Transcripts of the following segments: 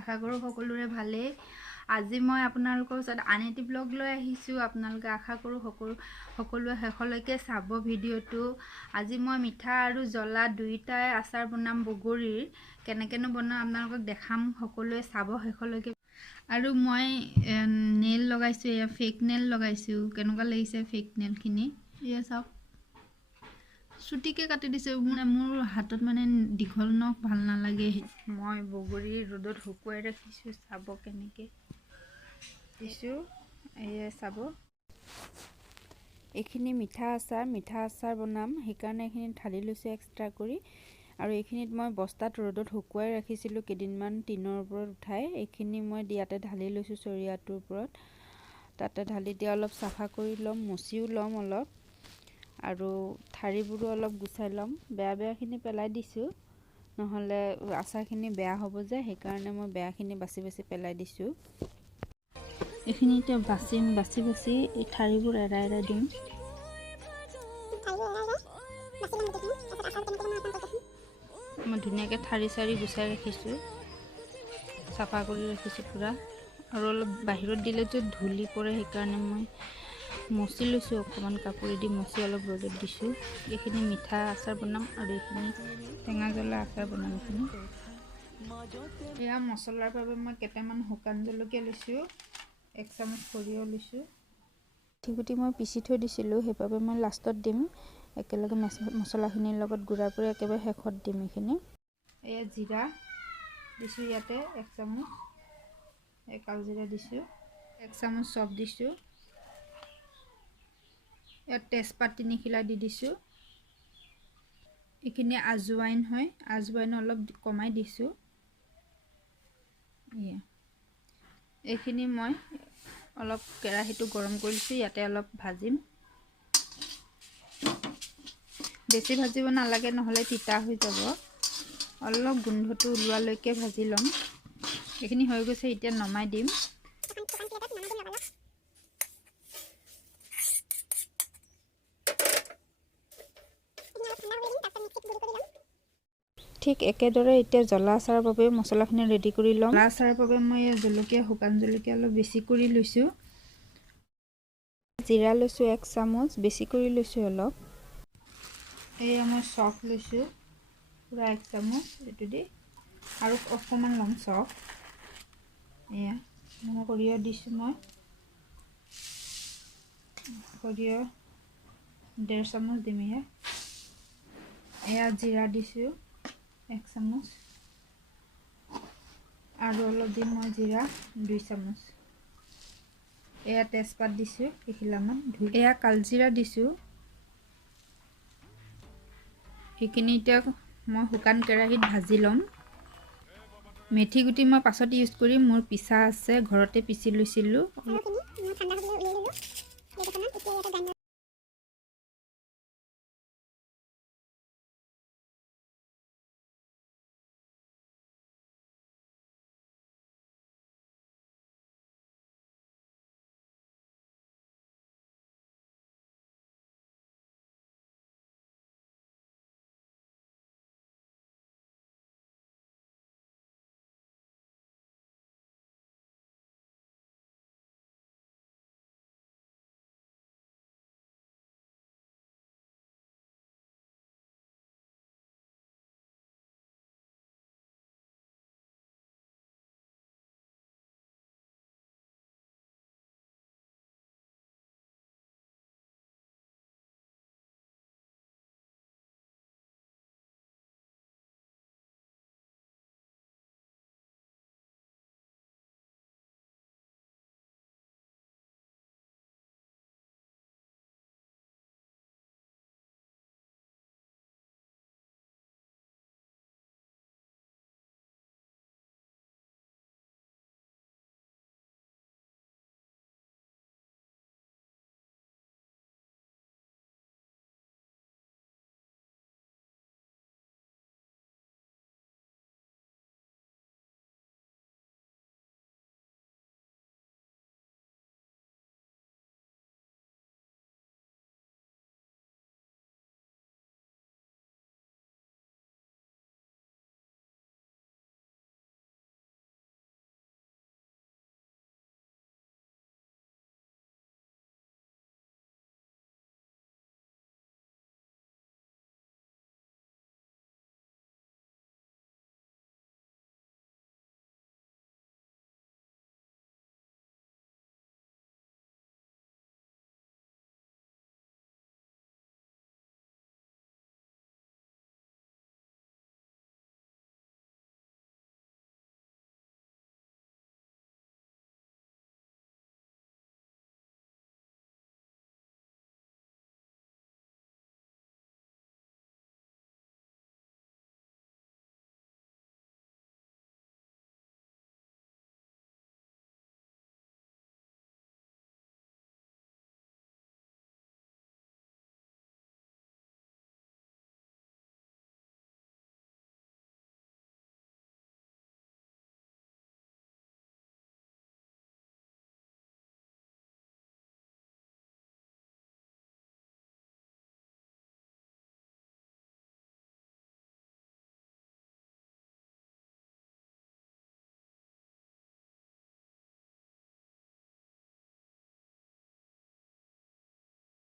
আশা কৰোঁ সকলোৰে ভালেই। আজি মই আপোনালোকৰ ওচৰত আন এটি ব্লগ লৈ আহিছোঁ। আপোনালোকে আশা কৰোঁ সকলোৱে শেষলৈকে চাব ভিডিঅ'টো। আজি মই মিঠা আৰু জ্বলা দুয়োটাই আচাৰ বনাম বগৰীৰ। কেনেকৈনো বনাম আপোনালোকক দেখাম, সকলোৱে চাব শেষলৈকে। আৰু মই নেইল লগাইছোঁ, এয়া ফেক নেইল লগাইছোঁ। কেনেকুৱা লাগিছে ফেক নেইলখিনি, এয়া চাওক। চুটিকৈ কাটি দিছে, মোৰ হাতত মানে দীঘল নখ ভাল নালাগে। মই বগৰী ৰ'দত শুকুৱাই ৰাখিছোঁ, চাব কেনেকৈ দিছোঁ, এয়া চাব। এইখিনি মিঠা আচাৰ বনাম, সেইকাৰণে এইখিনি ঢালি লৈছোঁ এক্সট্ৰা কৰি। আৰু এইখিনিত মই বস্তাত ৰ'দত শুকুৱাই ৰাখিছিলোঁ কেইদিনমান, টিনৰ ওপৰত উঠাই। এইখিনি মই ইয়াতে ঢালি লৈছোঁ চৰিয়াটোৰ ওপৰত। তাতে ঢালি দিয়া অলপ চাফা কৰি ল'ম, মচিও ল'ম অলপ। আৰু ঠাৰিবোৰো অলপ গুচাই ল'ম, বেয়াখিনি পেলাই দিছোঁ, নহ'লে আচাৰখিনি বেয়া হ'ব যে, সেইকাৰণে মই বেয়াখিনি বাছি পেলাই দিছোঁ। এইখিনি এতিয়া বাচিম, বাছি এই ঠাৰিবোৰ এৰাই দিম। মই ধুনীয়াকৈ ঠাৰি চাৰি গুচাই ৰাখিছোঁ, চাফা কৰি ৰাখিছোঁ পূৰা। আৰু অলপ বাহিৰত দিলেতো ধূলি পৰে, সেইকাৰণে মই মচি লৈছোঁ, অকণমান কাপোৰেদি মচি অলপ ৰ'দত দিছোঁ। এইখিনি মিঠা আচাৰ বনাম আৰু এইখিনি টেঙা জ্বলা আচাৰ বনাম। এইখিনি এয়া মছলাৰ বাবে মই কেইটামান শুকান জলকীয়া লৈছোঁ, 1 চামুচ সৰিয়হ লৈছোঁ। গুটি মই পিচি থৈ দিছিলোঁ, সেইবাবে মই লাষ্টত দিম, একেলগে মছলাখিনিৰ লগত গুড়া কৰি একেবাৰে শেষত দিম। এইখিনি এয়া জিৰা দিছোঁ, ইয়াতে 1 চামুচ, কালজিৰা দিছোঁ 1 চামুচ, চব দিছোঁ। ইয়াত তেজপাত 3 খিলা দি দিছোঁ। এইখিনি আজৱাইন হয়, আজৱাইন অলপ কমাই দিছোঁ। এইখিনি মই অলপ কেৰাহীটো গৰম কৰিছোঁ, ইয়াতে অলপ ভাজিম। বেছি ভাজিব নালাগে, নহ'লে তিতা হৈ যাব। অলপ গোন্ধটো ওলোৱালৈকে ভাজি ল'ম। এইখিনি হৈ গৈছে, এতিয়া নমাই দিম। ঠিক একেদৰে এতিয়া জ্বলা আচাৰৰ বাবে মছলাখিনি ৰেডি কৰি ল'ম। জ্বলা আচাৰৰ বাবে মই জলকীয়া, শুকান জলকীয়া অলপ বেছি কৰি লৈছোঁ। জিৰা লৈছোঁ 1 চামুচ, বেছি কৰি লৈছোঁ অলপ। এয়া মই চফ লৈছোঁ পূৰা 1 চামুচ, এইটো দি আৰু অকণমান ল'ম চফ। এয়া সৰিয়হ দিছোঁ, মই সৰিয়হ 1.5 চামুচ দিম। এয়া জিৰা দিছোঁ 1 চামুচ, আৰু অলপ দিম মই জিৰা 2 চামুচ। এয়া তেজপাত দিছোঁ কেইখিলামান, এয়া কালজিৰা দিছোঁ। সেইখিনি এতিয়া মই শুকান কেৰাহীত ভাজি ল'ম। মেথি গুটি মই পাছত ইউজ কৰিম, মোৰ পিচা আছে, ঘৰতে পিচি লৈছিলোঁ।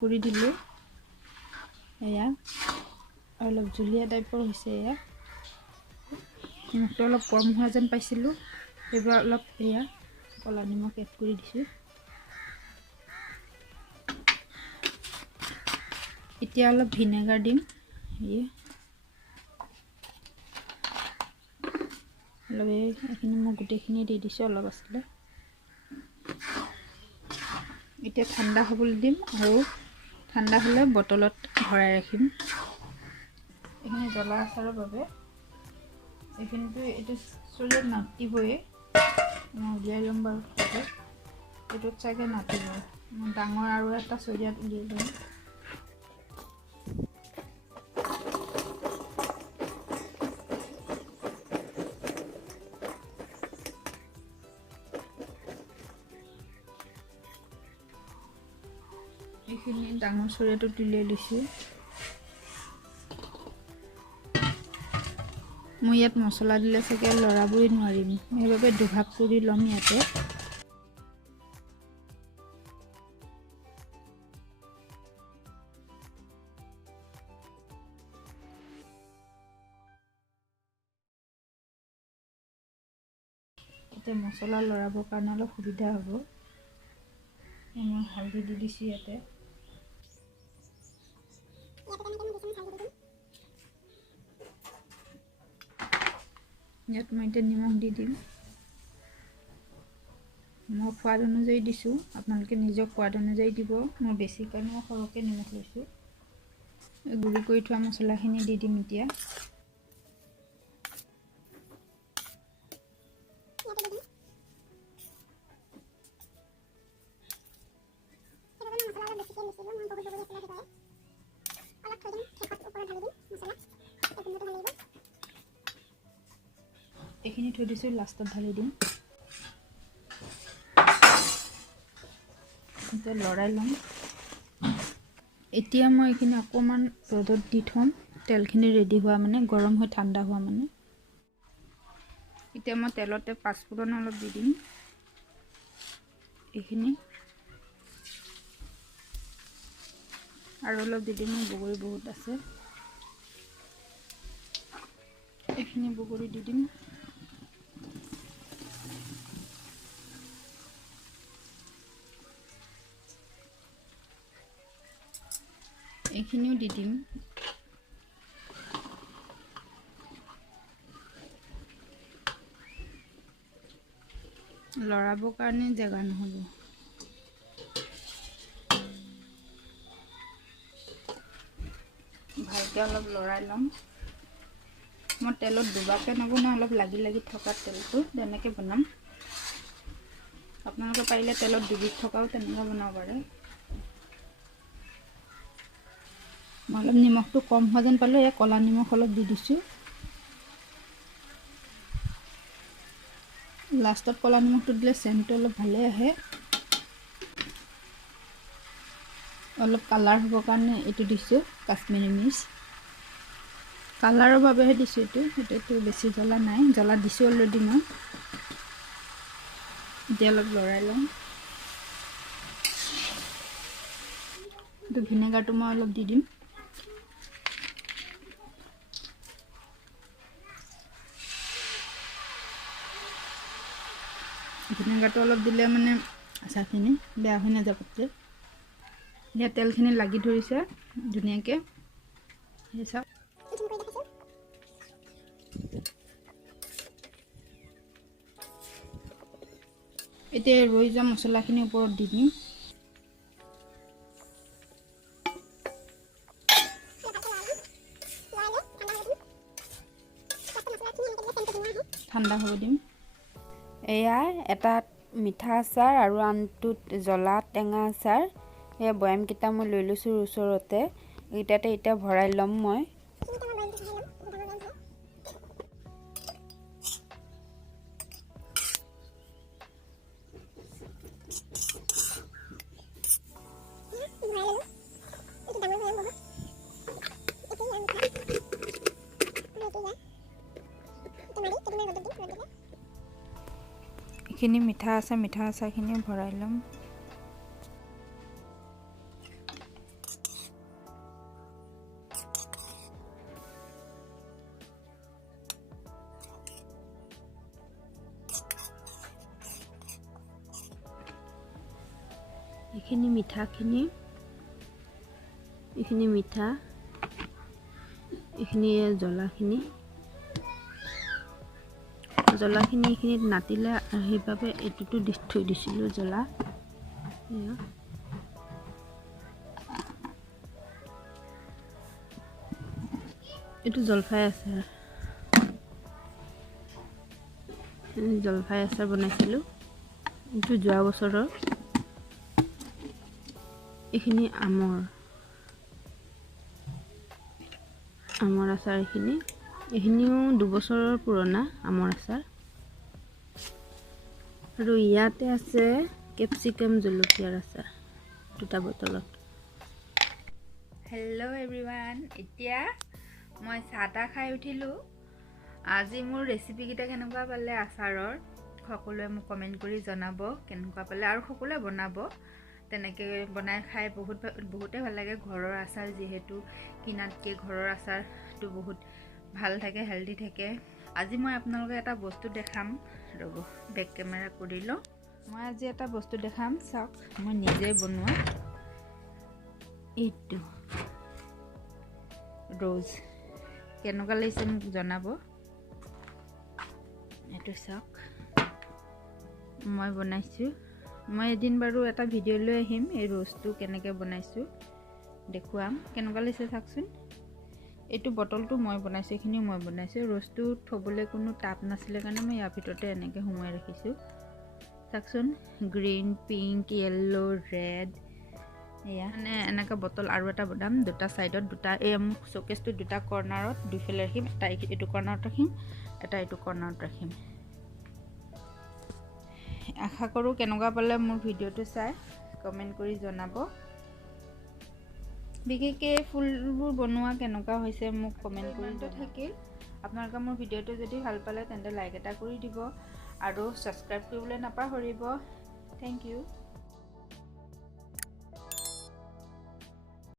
কৰি দিলোঁ এয়া অলপ জুলীয়া টাইপৰ হৈছে এয়া নিমখটো অলপ কম হোৱা যেন পাইছিলোঁ সেইবাৰ অলপ এয়া ক'লা নিমখ এড কৰি দিছোঁ এতিয়া অলপ ভিনেগাৰ দিম অলপ এইখিনি মই গোটেইখিনি দি দিছোঁ অলপ আছিলে এতিয়া ঠাণ্ডা হ'বলৈ দিম আৰু ঠাণ্ডা হ'লে বটলত ভৰাই ৰাখিম এইখিনি জ্বলা আচাৰৰ বাবে এইখিনিতো এইটো চুলিত নাটিবই মই উলিয়াই ল'ম বাৰু এইটোত চাগে নাটিব মই ডাঙৰ আৰু এটা চৰিয়াত উলিয়াই ল'ম এইখিনি ডাঙৰ চৰিয়াটোত উলিয়াই লৈছোঁ মই ইয়াত মছলা দিলে চাগে লৰাবই নোৱাৰিম সেইবাবে দুভাগ কৰি ল'ম ইয়াতে এতিয়া মছলা লৰাবৰ কাৰণে অলপ সুবিধা হ'ব মই হালধি দি দিছোঁ ইয়াতে ইয়াত মই এতিয়া নিমখ দি দিম মই সোৱাদ অনুযায়ী দিছোঁ আপোনালোকে নিজৰ সোৱাদ অনুযায়ী দিব মই বেছি কাৰণে মই সৰহকৈ নিমখ লৈছোঁ গুড়ি কৰি থোৱা মছলাখিনি দি দিম এতিয়া এইখিনি থৈ দিছোঁ লাষ্টত ঢালি দিম এতিয়া লৰাই ল'ম এতিয়া মই এইখিনি অকণমান ৰ'দত দি থ'ম তেলখিনি ৰেডি হোৱা মানে গৰম হৈ ঠাণ্ডা হোৱা মানে এতিয়া মই তেলতে পাঁচফোৰণ অলপ দি দিম এইখিনি আৰু অলপ দি দিম বগৰী বহুত আছে এইখিনি বগৰী দি দিম এইখিনিও দি দিম লৰাবৰ কাৰণে জেগা নহ'ব ভালকৈ অলপ লৰাই ল'ম মই তেলত দুবাৰকৈ নবনাওঁ অলপ লাগি লাগি থকা তেলটো তেনেকৈ বনাম আপোনালোকে পাৰিলে তেলত ডুবি থকাও তেনেকৈ বনাব পাৰে মই অলপ নিমখটো কম হোৱা যেন পালোঁ এয়া ক'লা নিমখ অলপ দি দিছোঁ লাষ্টত ক'লা নিমখটো দিলে চেণ্টটো অলপ ভালে আহে অলপ কালাৰ হ'বৰ কাৰণে এইটো দিছোঁ কাশ্মীৰী মিৰ্চ কালাৰৰ বাবেহে দিছোঁ এইটো বেছি জ্বলা নাই জ্বলা দিছোঁ অলৰেডি মই এতিয়া অলপ লৰাই ল'ম এইটো ভিনেগাৰটো মই অলপ দি দিম ভিনেগাৰটো অলপ দিলে মানে আচাৰখিনি বেয়া হৈ নাযাব এতিয়া তেলখিনি লাগি ধৰিছে ধুনীয়াকৈ সেই চাওক এতিয়া ৰৈ যোৱা মছলাখিনি ওপৰত দি দিম ঠাণ্ডা হ'ব দিম এয়া এটা মিঠা আচাৰ আৰু আনটোত জ্বলা টেঙা আচাৰ এই বয়ামকেইটা মই লৈ লৈছোঁ ওচৰতে এইকেইটাতে এতিয়া ভৰাই ল'ম মই এইখিনি মিঠা আচাৰখিনি ভৰাই ল'ম এইখিনি মিঠাখিনি, এইখিনি মিঠা, এইখিনি জ্বলাখিনি এইখিনিত নাতিলে সেইবাবে এইটোতো থৈ দিছিলোঁ জ্বলা। এইটো জলফাই আচাৰ, বনাইছিলোঁ, এইটো যোৱা বছৰৰ। এইখিনি আমৰ আচাৰ, এইখিনিও 2 বছৰৰ পুৰণা আমৰ আচাৰ। আৰু ইয়াতে আছে কেপচিকাম জলকীয়াৰ আচাৰ 2টা বটলত। হেল্ল' এভৰিৱান, এতিয়া মই চাহ খাই উঠিলোঁ। আজি মোৰ ৰেচিপিকেইটা কেনেকুৱা পালে আচাৰৰ সকলোৱে মোক কমেণ্ট কৰি জনাব কেনেকুৱা পালে, আৰু সকলোৱে বনাব। তেনেকৈ বনাই খাই বহুতে ভাল লাগে। ঘৰৰ আচাৰ যিহেতু, কিনাতকৈ ঘৰৰ আচাৰটো বহুত ভাল থাকে, হেল্ডি থাকে। আজি মই আপোনালোকে এটা বস্তু দেখাম, ৰ'ব বেক কেমেৰা কৰি লওঁ। মই আজি এটা বস্তু দেখাম, চাওক, মই নিজে বনোৱা এইটো ৰ'জ। কেনেকুৱা লাগিছে মোক জনাব। এইটো চাওক, মই বনাইছোঁ। মই এদিন বাৰু এটা ভিডিঅ' লৈ আহিম, এই ৰ'জটো কেনেকৈ বনাইছোঁ দেখুৱাম। কেনেকুৱা লাগিছে চাওকচোন। এইটো বটলটো মই বনাইছোঁ, এইখিনিও মই বনাইছোঁ। ৰ'জটো থ'বলৈ কোনো টাব নাছিলে কাৰণে মই ইয়াৰ ভিতৰতে এনেকৈ সোমোৱাই ৰাখিছোঁ। চাওকচোন, গ্ৰীণ, পিংক, য়েল্লো, ৰেড, এয়া মানে এনেকৈ বটল। আৰু এটা বনাম, 2টা ছাইডত, এই মোক শ্ব'কেছটো 2টা কৰ্নাৰত দুইফালে ৰাখিম। এটা এইটো কৰ্নাৰত ৰাখিম, এটা এইটো কৰ্নাৰত ৰাখিম। আশা কৰোঁ কেনেকুৱা পালে মোৰ ভিডিঅ'টো চাই কমেণ্ট কৰি জনাব। বিশেষকৈ ফুলবোৰ বনোৱা কেনেকুৱা হৈছে মোক কমেণ্ট কৰি থাকিল। আপোনালোকে মোৰ ভিডিঅ'টো যদি ভাল পালে তেন্তে লাইক এটা কৰি দিব আৰু ছাবস্ক্ৰাইব কৰিবলৈ নাপাহৰিব। Thank U.